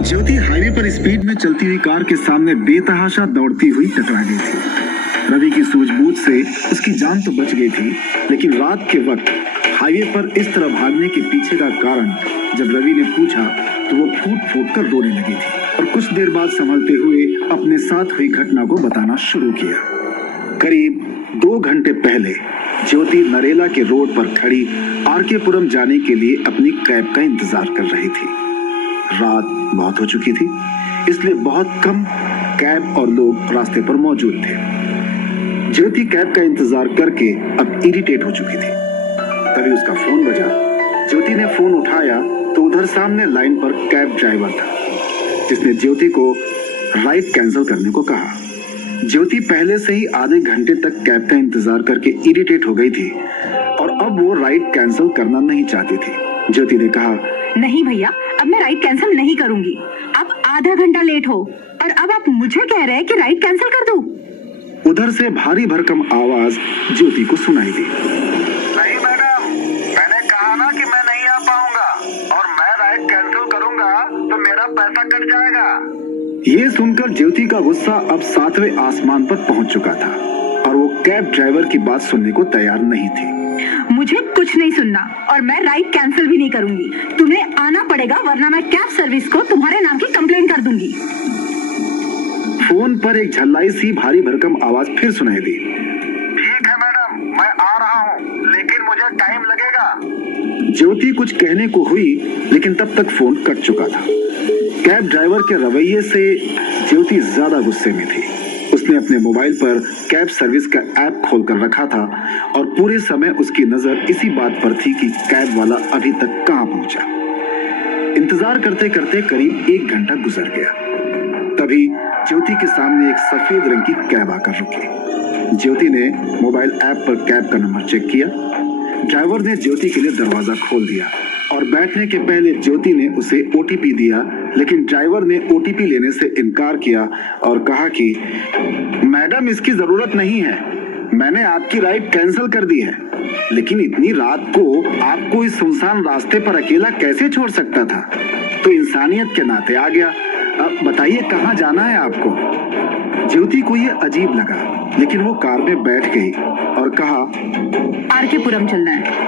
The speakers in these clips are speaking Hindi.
ज्योति हाईवे पर स्पीड में चलती हुई कार के सामने बेतहाशा दौड़ती हुई टकरा गई थी। रवि की सूझबूझ से उसकी जान तो बच गई थी, लेकिन रात के वक्त हाईवे पर इस तरह भागने के पीछे का कारण जब रवि ने पूछा तो वो फूट फूट कर रोने लगी थी और कुछ देर बाद संभलते हुए अपने साथ हुई घटना को बताना शुरू किया। करीब 2 घंटे पहले ज्योति नरेला के रोड पर खड़ी आरकेपुरम जाने के लिए अपनी कैब का इंतजार कर रही थी। रात बहुत हो चुकी थी, इसलिए बहुत कम कैब और लोग रास्ते पर मौजूद थे। ज्योति कैब का इंतजार करके अब इरिटेट हो चुकी थी। तभी उसका फोन बजा। ज्योति ने फोन उठाया तो उधर सामने लाइन पर कैब ड्राइवर था, जिसने ज्योति को राइड कैंसिल करने को कहा। ज्योति पहले से ही आधे घंटे तक कैब का इंतजार करके इरिटेट हो गई थी और अब वो राइड कैंसिल करना नहीं चाहती थी। ज्योति ने कहा, नहीं भैया, अब मैं राइड कैंसिल नहीं करूंगी। अब आधा घंटा लेट हो और अब आप मुझे कह रहे हैं कि राइड कैंसिल कर दूं? उधर से भारी भरकम आवाज ज्योति को सुनाई दी। नहीं मैडम, मैंने कहा ना कि मैं नहीं आ पाऊंगा और मैं राइड कैंसिल करूंगा तो मेरा पैसा कट जाएगा। ये सुनकर ज्योति का गुस्सा अब 7वें आसमान पर पहुंच चुका था और वो कैब ड्राइवर की बात सुनने को तैयार नहीं थी। मुझे कुछ नहीं सुनना और मैं राइड कैंसिल भी नहीं करूंगी। तुम्हें आना पड़ेगा, वरना मैं कैब सर्विस को तुम्हारे नाम की कंप्लेंट कर दूंगी। फोन पर एक झल्लाई सी भारी भरकम आवाज फिर सुनाई दी। ठीक है मैडम, मैं आ रहा हूँ, लेकिन मुझे टाइम लगेगा। ज्योति कुछ कहने को हुई, लेकिन तब तक फोन कट चुका था। कैब ड्राइवर के रवैये से ज्योति ज्यादा गुस्से में थी। उसने अपने मोबाइल पर कैब सर्विस का ऐप खोलकर रखा था और पूरे समय उसकी नजर इसी बात पर थी कि कैब वाला अभी तक कहां पहुंचा। इंतजार करते करते करीब 1 घंटा गुजर गया। तभी ज्योति के सामने एक सफेद रंग की कैब आकर रुकी। ज्योति ने मोबाइल ऐप पर कैब का नंबर चेक किया। ड्राइवर ने ज्योति के लिए दरवाजा खोल दिया और बैठने के पहले ज्योति ने उसे ओटीपी दिया, लेकिन ड्राइवर ने ओटीपी लेने से इनकार किया और कहा कि मैडम, इसकी जरूरत नहीं है, मैंने आपकी राइड कैंसिल कर दी है। लेकिन इतनी रात को आपको इस सुनसान रास्ते पर अकेला कैसे छोड़ सकता था? तो इंसानियत के नाते आ गया। अब बताइए कहाँ जाना है आपको? ज्योति को ये अजीब लगा, लेकिन वो कार में बैठ गई और कहा, आरकेपुरम चलना है।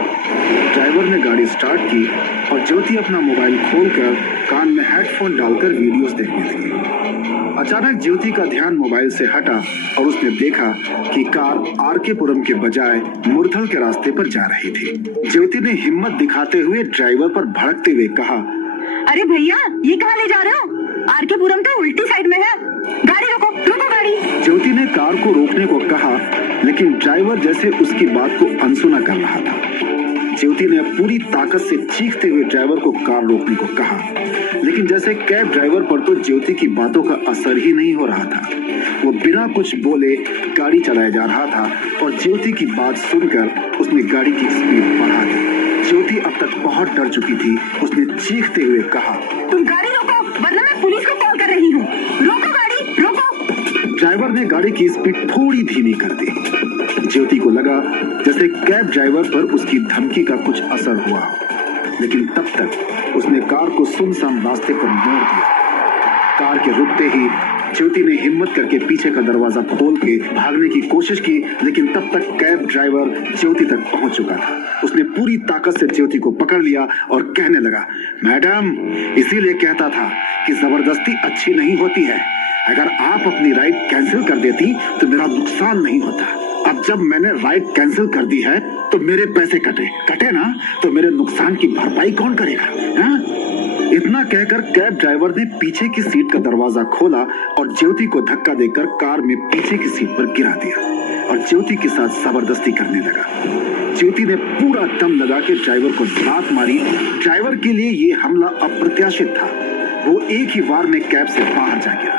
ड्राइवर ने गाड़ी स्टार्ट की और ज्योति अपना मोबाइल खोलकर कान में हेडफोन डालकर वीडियोस देखने लगी। अचानक ज्योति का ध्यान मोबाइल से हटा और उसने देखा कि कार आरकेपुरम के बजाय मुरथल के रास्ते पर जा रही थी। ज्योति ने हिम्मत दिखाते हुए ड्राइवर पर भड़कते हुए कहा, अरे भैया, ये कहाँ ले जा रहे हो? आरकेपुरम तो उल्टी साइड में है। गाड़ी रोको, रोको गाड़ी। ज्योति ने कार को रोकने को कहा, लेकिन ड्राइवर जैसे उसकी बात को अनसुना कर रहा था। ज्योति ने पूरी ताकत से चीखते हुए ड्राइवर को कार रोकने को कहा, लेकिन जैसे कैब ड्राइवर पर तो ज्योति की बातों का असर ही नहीं हो रहा था। वो बिना कुछ बोले गाड़ी चलाया जा रहा था और ज्योति की बात सुनकर उसने गाड़ी की स्पीड बढ़ा दी। ज्योति अब तक बहुत डर चुकी थी। उसने चीखते हुए कहा, तुम गाड़ी रोको, वरना मैं पुलिस को कॉल कर रही हूँ। रोको गाड़ी, रोको। ड्राइवर ने गाड़ी की स्पीड थोड़ी धीमी कर दी। ज्योति को लगा जैसे कैब ड्राइवर पर उसकी धमकी का कुछ असर हुआ हो, लेकिन तब तक उसने कार को सुनसान रास्ते पर मोड़ दिया। कार के रुकते ही ज्योति ने हिम्मत करके पीछे का दरवाजा खोल के भागने की कोशिश की, लेकिन तब तक कैब ड्राइवर ज्योति तक पहुंच चुका था। उसने पूरी ताकत से ज्योति को पकड़ लिया और कहने लगा, मैडम, इसीलिए कहता था कि जबरदस्ती अच्छी नहीं होती है। अगर आप अपनी राइड कैंसिल कर देती तो मेरा नुकसान नहीं होता। अब जब मैंने राइड कैंसिल कर दी है तो मेरे पैसे कटे ना, तो मेरे नुकसान की भरपाई कौन करेगा? हाँ? इतना कहकर कैब ड्राइवर ने पीछे की सीट का दरवाजा खोला और ज्योति को धक्का देकर कार में पीछे की सीट पर गिरा दिया और ज्योति के साथ जबरदस्ती करने लगा। ज्योति ने पूरा दम लगा के ड्राइवर को लात मारी। ड्राइवर के लिए ये हमला अप्रत्याशित था। वो एक ही वार में कैब से बाहर जा गिरा।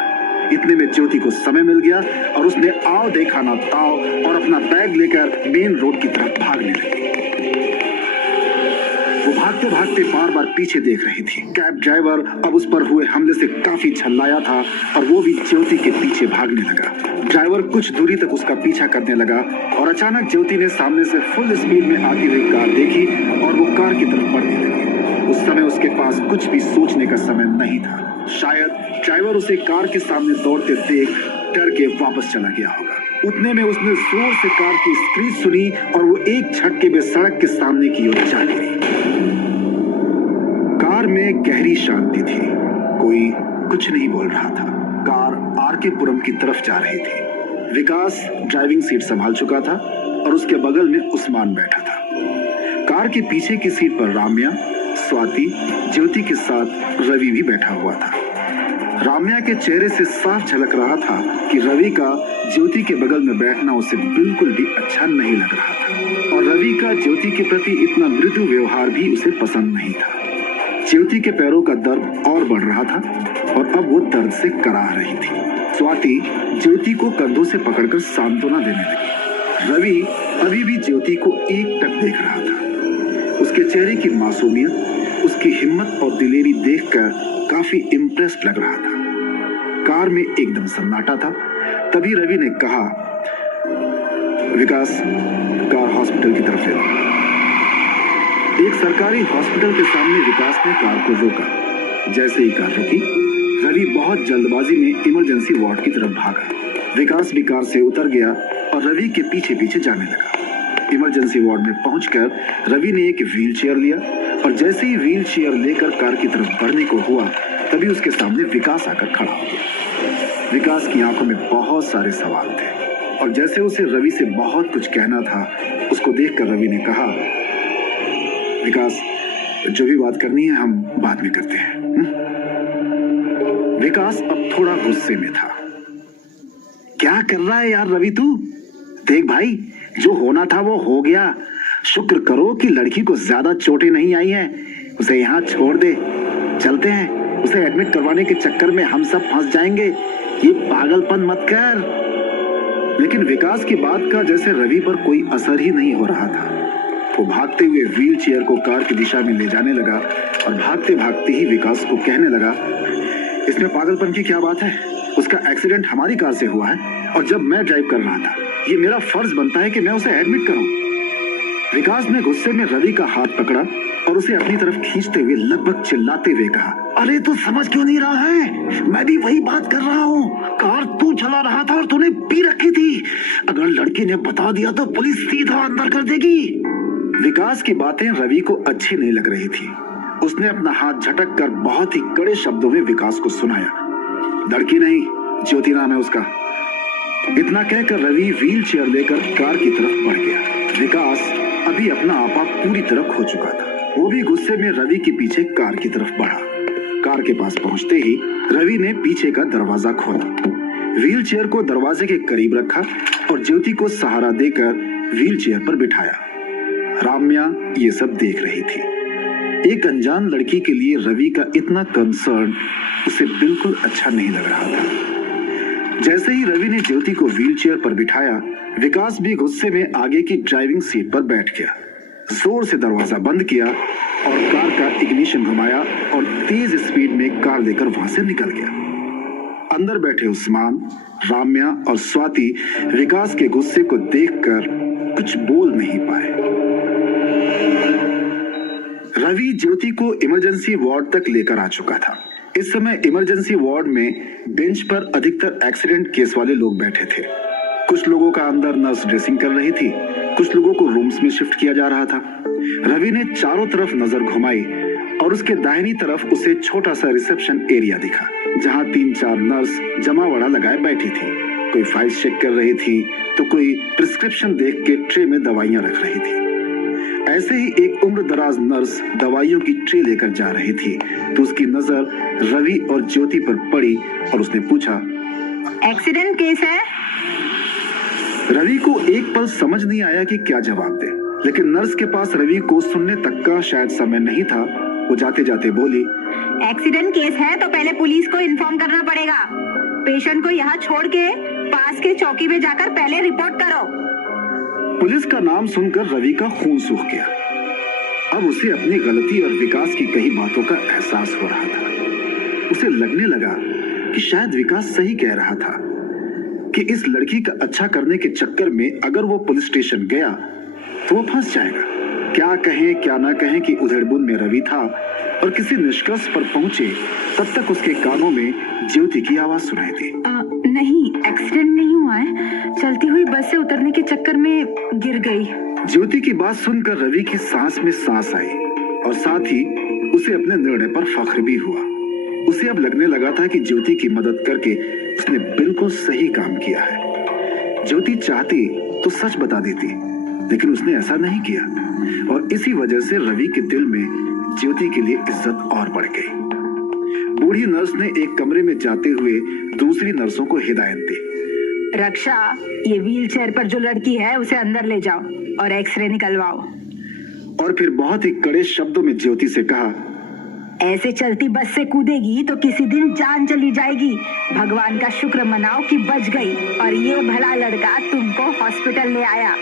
इतने में ज्योति को समय मिल गया और उसने आओ देखा ना ताओ और अपना बैग लेकर मेन रोड की तरफ भागने लगी। वो भागते भागते बार बार पीछे देख रही थी। कैब ड्राइवर अब उस पर हुए हमले से काफी झल्लाया था और वो भी ज्योति के पीछे भागने लगा। ड्राइवर कुछ दूरी तक उसका पीछा करने लगा और अचानक ज्योति ने सामने से फुल स्पीड में आती हुई कार देखी और वो कार की तरफ बढ़ने लगी। उस समय उस उसके पास कुछ भी सोचने का समय नहीं था। शायद ड्राइवर उसे कार के सामने दौड़ते देख डर के वापस चला गया होगा। उतने में उसने जोर से कार की स्क्रीच सुनी और वो एक झटके में सड़क के सामने की ओर जा गिरी। कार में गहरी शांति थी, कोई कुछ नहीं बोल रहा था। कार आरकेपुरम की तरफ जा रही थी। विकास ड्राइविंग सीट संभाल चुका था और उसके बगल में उस्मान बैठा था। कार के पीछे की सीट पर राम्या, स्वाति, ज्योति के साथ रवि भी बैठा हुआ था। राम्या के चेहरे से साफ झलक रहा था कि रवि का ज्योति के बगल में बैठना उसे बिल्कुल भी अच्छा नहीं लग रहा था और रवि का ज्योति के प्रति इतना मृदु व्यवहार भी उसे पसंद नहीं था। ज्योति के पैरों का दर्द और बढ़ रहा था और अब वो दर्द से कराह रही थी। स्वाति ज्योति को कंधों से पकड़कर सांत्वना देने लगी। रवि अभी भी ज्योति को एकटक देख रहा था। उसके चेहरे की मासूमियत, उसकी हिम्मत और दिलेरी देखकर काफी इम्प्रेस्ड लग रहा था। कार में एकदम सन्नाटा था। तभी रवि ने कहा, विकास, कार हॉस्पिटल की तरफ ले लो। एक सरकारी हॉस्पिटल के सामने विकास ने कार को रोका। जैसे ही कार रुकी, रवि बहुत जल्दबाजी में इमरजेंसी वार्ड की तरफ भागा। विकास भी कार से उतर गया और रवि के पीछे पीछे जाने लगा। इमरजेंसी वार्ड में पहुंचकर रवि ने एक व्हील चेयर लिया और जैसे ही व्हील चेयर लेकर कार की तरफ बढ़ने को हुआ, तभी उसके सामने विकास आकर खड़ा हो गया। विकास की आंखों में बहुत सारे सवाल थे और जैसे उसे रवि से बहुत कुछ कहना था, उसको देखकर रवि ने कहा, विकास, जो भी बात करनी है हम बाद में करते हैं। विकास अब थोड़ा गुस्से में था। क्या कर रहा है यार रवि तू? देख भाई, जो होना था वो हो गया। शुक्र करो कि लड़की को ज्यादा चोटें नहीं आई हैं। उसे यहाँ छोड़ दे, चलते हैं। उसे एडमिट करवाने के चक्कर में हम सब फंस जाएंगे। ये पागलपन मत कर। लेकिन विकास की बात का जैसे रवि पर कोई असर ही नहीं हो रहा था। वो भागते हुए व्हील चेयर को कार की दिशा में ले जाने लगा और भागते भागते ही विकास को कहने लगा, इसमें पागलपन की क्या बात है? उसका एक्सीडेंट हमारी कार से हुआ है और जब मैं ड्राइव कर रहा था, ये मेरा फर्ज बनता है कि मैं उसे एडमिट करूं। विकास ने गुस्से में रवि का हाथ पकड़ा और उसे अपनी तरफ खींचते हुए लगभग चिल्लाते हुए कहा, अरे तू समझ क्यों नहीं रहा है? मैं भी वही बात कर रहा हूँ। कार तू चला रहा था और तूने पी रखी थी। अगर लड़की ने बता दिया तो पुलिस सीधा अंदर कर देगी। विकास की बातें रवि को अच्छी नहीं लग रही थी। उसने अपना हाथ झटक कर बहुत ही कड़े शब्दों में विकास को सुनाया, लड़की नहीं, ज्योति नाम है उसका। इतना कहकर रवि व्हील चेयर लेकर कार की तरफ बढ़ गया। विकास अभी अपना आपा पूरी तरह खो चुका था। वो भी गुस्से में रवि के पीछे कार की तरफ बढ़ा। कार के पास पहुंचते ही रवि ने पीछे का दरवाजा खोला, व्हील चेयर को दरवाजे के करीब रखा और ज्योति को सहारा देकर व्हील चेयर पर बिठाया। राम्या ये सब देख रही थी। एक अनजान लड़की के लिए रवि का इतना कंसर्न उसे बिल्कुल अच्छा नहीं लग रहा था। जैसे ही रवि ने ज्योति को व्हील चेयर पर बिठाया, विकास भी गुस्से में आगे की ड्राइविंग सीट पर बैठ गया। जोर से दरवाजा बंद किया और कार का इग्निशन घुमाया और तेज स्पीड में कार लेकर वहां से निकल गया। अंदर बैठे उस्मान, राम्या और स्वाति विकास के गुस्से को देखकर कुछ बोल नहीं पाए। रवि ज्योति को इमरजेंसी वार्ड तक लेकर आ चुका था। इस समय इमरजेंसी वार्ड में बेंच पर अधिकतर एक्सीडेंट केस वाले लोग बैठे थे। कुछ लोगों का अंदर नर्स ड्रेसिंग कर रही थी, कुछ लोगों को रूम्स में शिफ्ट किया जा रहा था। रवि ने चारों तरफ नजर घुमाई और उसके दाहिनी तरफ उसे छोटा सा रिसेप्शन एरिया दिखा, जहां 3-4 नर्स जमावड़ा लगाए बैठी थी। कोई फाइल्स चेक कर रही थी तो कोई प्रिस्क्रिप्शन देख के ट्रे में दवाइयां रख रही थी। ऐसे ही एक उम्र दराज नर्स दवाइयों की ट्रे लेकर जा रही थी तो उसकी नजर रवि और ज्योति पर पड़ी और उसने पूछा, एक्सीडेंट केस है? रवि को एक पल समझ नहीं आया कि क्या जवाब दे, लेकिन नर्स के पास रवि को सुनने तक का शायद समय नहीं था। वो जाते जाते बोली, एक्सीडेंट केस है तो पहले पुलिस को इन्फॉर्म करना पड़ेगा। पेशेंट को यहाँ छोड़ के पास के चौकी में जाकर पहले रिपोर्ट करो। पुलिस का नाम सुनकर रवि का खून सूख गया। अब उसे अपनी गलती और विकास की कही बातों का एहसास हो रहा था। उसे लगने लगा कि शायद विकास सही कह रहा था कि इस लड़की का अच्छा करने के चक्कर में अगर वो पुलिस स्टेशन गया तो वो फंस जाएगा। क्या कहें क्या ना कहें कि उधेड़बुन में रवि था और किसी निष्कर्ष पर पहुंचे तब तक उसके कानों में ज्योति की आवाज सुनाई दी। नहीं, एक्सीडेंट नहीं हुआ है, चलती हुई बस से उतरने के चक्कर में गिर गई। ज्योति की बात सुनकर रवि की सांस में सांस आई और साथ ही उसे अपने निर्णय पर फख्र भी हुआ। उसे अब लगने लगा था कि ज्योति की मदद करके उसने बिल्कुल सही काम किया है। ज्योति चाहती तो सच बता देती, लेकिन उसने ऐसा नहीं किया और इसी वजह से रवि के दिल में ज्योति के लिए इज्जत और बढ़ गई। बूढ़ी नर्स ने एक कमरे में जाते हुए दूसरी नर्सों को हिदायत दी। रक्षा, ये व्हील चेयर पर जो लड़की है उसे अंदर ले जाओ और एक्सरे निकलवाओ। और फिर बहुत ही कड़े शब्दों में ज्योति से कहा, ऐसे चलती बस से कूदेगी तो किसी दिन जान चली जाएगी। भगवान का शुक्र मनाओ कि बच गई और ये भला लड़का तुमको हॉस्पिटल ले आया।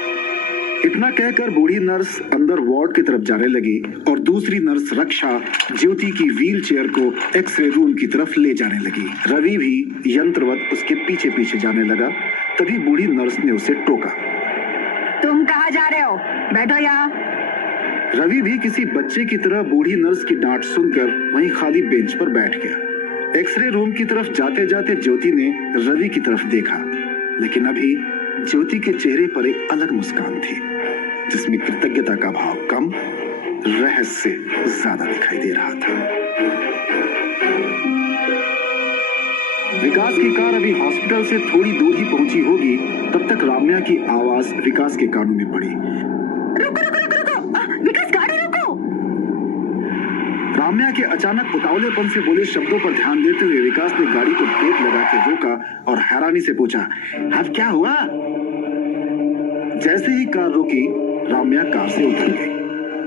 इतना कहकर बूढ़ी नर्स अंदर वार्ड की तरफ जाने लगी और दूसरी नर्स रक्षा ज्योति की व्हील चेयर को एक्सरे रूम की तरफ ले जाने लगी। रवि भी यंत्रवत उसके पीछे पीछे जाने लगा। तभी बूढ़ी नर्स ने उसे टोका, तुम कहाँ जा रहे हो? बैठो यहाँ। रवि भी किसी बच्चे की तरह बूढ़ी नर्स की डांट सुनकर वहीं खाली बेंच पर बैठ गया। एक्सरे रूम की तरफ जाते जाते ज्योति ने रवि की तरफ देखा, लेकिन अभी ज्योति के चेहरे पर एक अलग मुस्कान थी जिसमें कृतज्ञता का भाव कम, रहस्य ज्यादा दिखाई दे रहा था। विकास की कार अभी हॉस्पिटल से थोड़ी दूर ही पहुंची होगी, तब तक राम्या की आवाज विकास के कानों में पड़ी। रुको रुको रुको रुको, विकास गाड़ी रोको। राम्या के अचानक उतावलेपन से बोले शब्दों पर ध्यान देते हुए विकास ने गाड़ी को ब्रेक लगा के रोका और हैरानी से पूछा, अब क्या हुआ? जैसे ही कार रुकी, राम्या कार से उतर गई।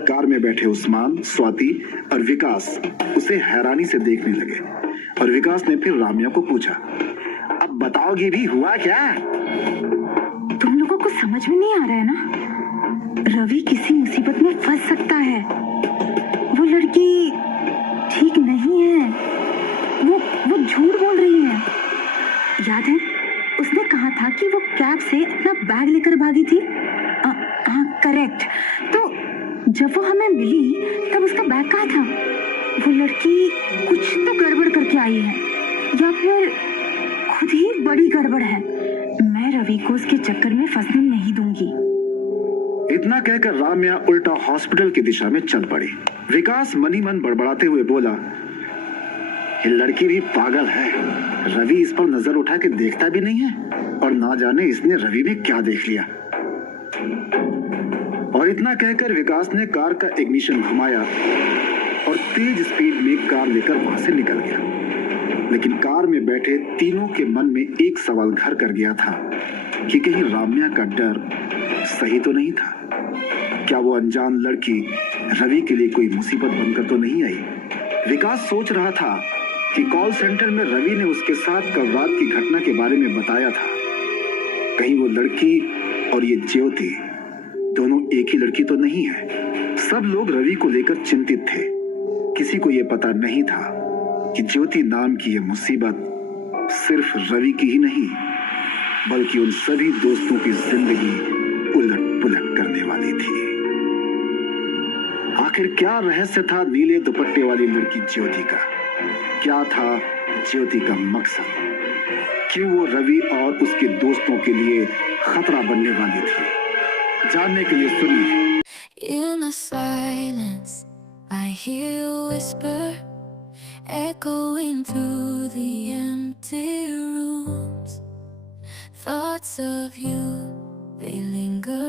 कार में बैठे उस्मान, स्वाति और विकास उसे हैरानी से देखने लगे और विकास ने फिर राम्या को पूछा, अब बताओगी भी हुआ क्या? तुम लोगों को समझ में नहीं आ रहा है ना? रवि किसी मुसीबत में फंस सकता है। वो लड़की ठीक नहीं है। वो झूठ बोल रही है। याद है उसने कहा था कि वो कैब से अपना बैग लेकर भागी थी। हाँ करेक्ट। तो जब वो हमें मिली तब उसका बैग कहाँ था? वो लड़की कुछ तो गड़बड़ करके आई है या फिर खुद ही बड़ी गड़बड़ है। मैं रवि को उसके चक्कर में फंसने नहीं दूंगी। इतना कहकर राम्या उल्टा हॉस्पिटल की दिशा में चल पड़ी। विकास मनी मन बड़बड़ाते हुए बोला, ये लड़की भी पागल है। रवि इस पर नजर उठा के देखता भी नहीं है और ना जाने इसने रवि में क्या देख लिया। और इतना कहकर विकास ने कार का इग्निशन घुमाया और तेज स्पीड में कार लेकर वहां से निकल गया। लेकिन कार में बैठे तीनों के मन में एक सवाल घर कर गया था कि कहीं राम्या का डर सही तो नहीं था। क्या वो अनजान लड़की रवि के लिए कोई मुसीबत बनकर तो नहीं आई? विकास सोच रहा था कि कॉल सेंटर में रवि ने उसके साथ कल रात की घटना के बारे में बताया था। कहीं वो लड़की और ये ज्योति दोनों एक ही लड़की तो नहीं है। सब लोग रवि को लेकर चिंतित थे। किसी को ये पता नहीं था कि ज्योति नाम की ये मुसीबत सिर्फ रवि की ही नहीं, बल्कि उन सभी दोस्तों की जिंदगी उलट पुलट करने वाली थी। आखिर क्या रहस्य था नीले दुपट्टे वाली लड़की ज्योति का? क्या था ज्योति का मकसद? क्यों वो रवि और उसके दोस्तों के लिए खतरा बनने वाली थी? जानने के लिए सुनिए। In the silence, I hear you whisper, echoing through the empty rooms. Thoughts of you, they linger